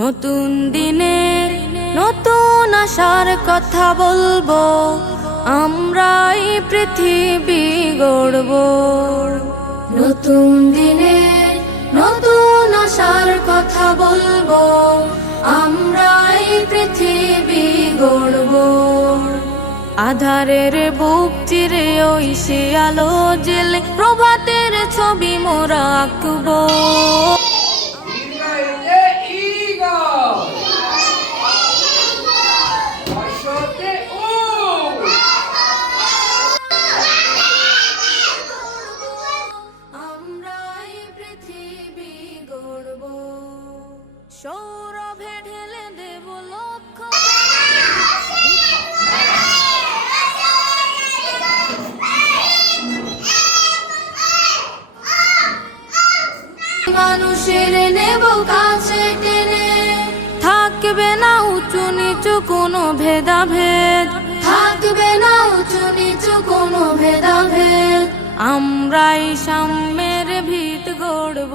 নতুন দিনে নতুন আশার কথা বলবো, আমরাই পৃথিবী গড়ব। নতুন দিনে নতুন আশার কথা বলবো, আমরাই পৃথিবী গড়ব। আধারের বুক চিরে ওই সে আলো জেলে প্রভাতের ছবি মোরা আঁকবো। সৌরভে ঢেলে দেব লক্ষ মানুষের নেব কাছে টেনে, থাকবে না উঁচু নিচু কোনো ভেদাভেদ, থাকবে না উঁচু নিচু কোনো ভেদাভেদ। আমরাই সাম্যের ভিত গড়ব।